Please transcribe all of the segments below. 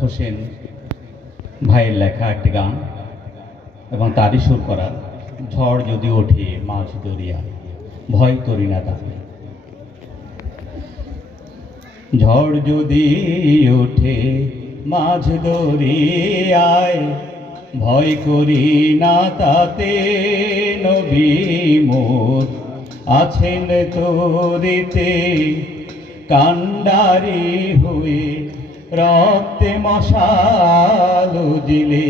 হোসেন ভাইয়ের লেখা একটি গান এবং তারই সুর করা, ঝড় যদি ওঠে মাছ দরিয়া, ভয় করি না তাকে। ঝড় যদি ওঠে মাঝ দরিয়ায়, ভয় করি না তাতে। নবী মোর আছেন তোরিতে, কান্ডারি হয়ে রক্তে মশাল দিলে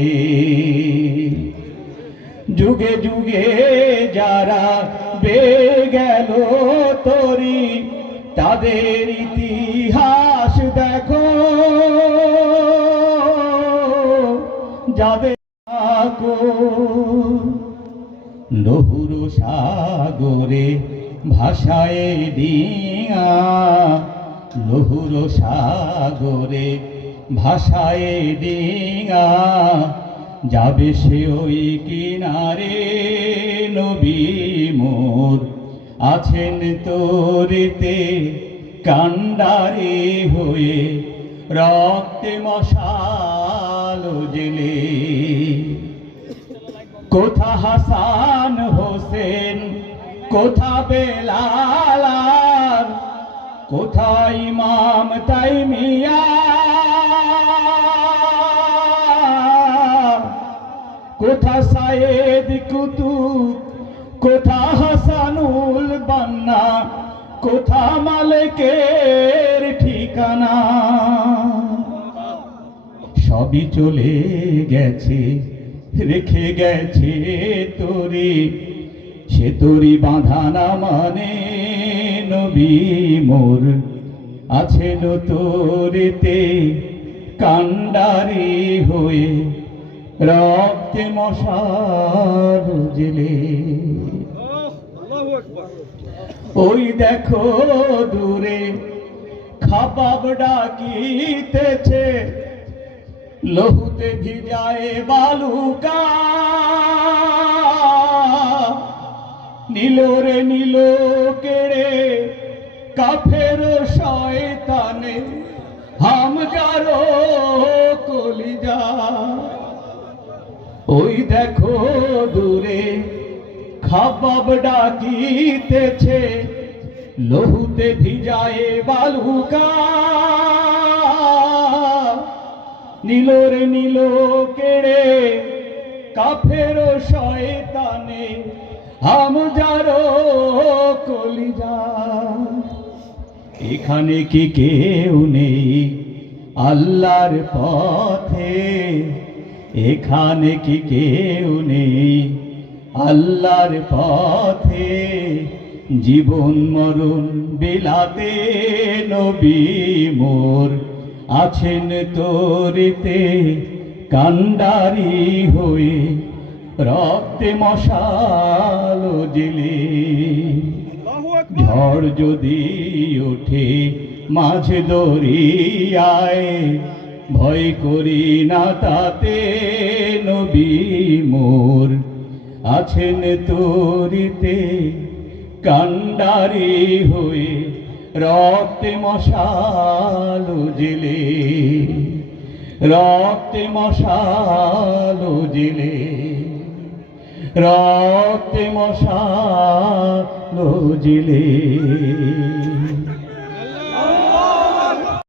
যুগে যুগে যারা বে গেল তরি, তাদের ইতিহাস দেখো। যাদের লহুর সাগরে ভাষায় ডিঙা। লহুর সাগরে ভাষায় ডিঙা, যাবে সে ওই কিনারে নবী মোর। আছেন তোরিতে কান্ডারে হয়ে, রক্তে মশাল জেলে। কোথা হাসান হোসেন, কোথা আর কোথা ইমাম তাইমিয়া? কোথা সায়েদ কুতুব? কোথা হাসানুল বান্না? কোথা মালিকের ঠিকানা? সবই চলে গেছে, রেখে গেছে তোরে। সে তোরি বাঁধানা মানে নবী মোর আছেন তোরেতে কান্ডারি হয়ে রক্তে মশাল জেলে ওই দেখো দূরে খাবাব ডাকিতেছে, লহুতে ভিজায় বালুকা। নীল রে নীল কেড়ে, কাফের শয়তানে হামজারো কলিজা। ওই দেখো দূরে খাবাব ডাকিতেছে, লহুতে ভিজায় বালুকা। নীলর নীল কেড়ে, কাফের শয়তানে হামজারো কলিজা। এখানে কি কেউ নেই আল্লাহর পথে? এখানে কি কেউ নেই আল্লাহর পথে? জীবন মরণ বিলাতে নবী মোর আছেন তোরিতে কান্ডারি হয়ে রক্তে মশাল জেলে। ঝড় যদি ওঠে মাঝ দরিয়ায় ভয় করি না তাতে নবী মোর। আছেন তোরিতে কান্ডারি হয়ে রক্তে মশাল জেলে। রক্তে মশাল জেলে। রক্তে মশাল জেলে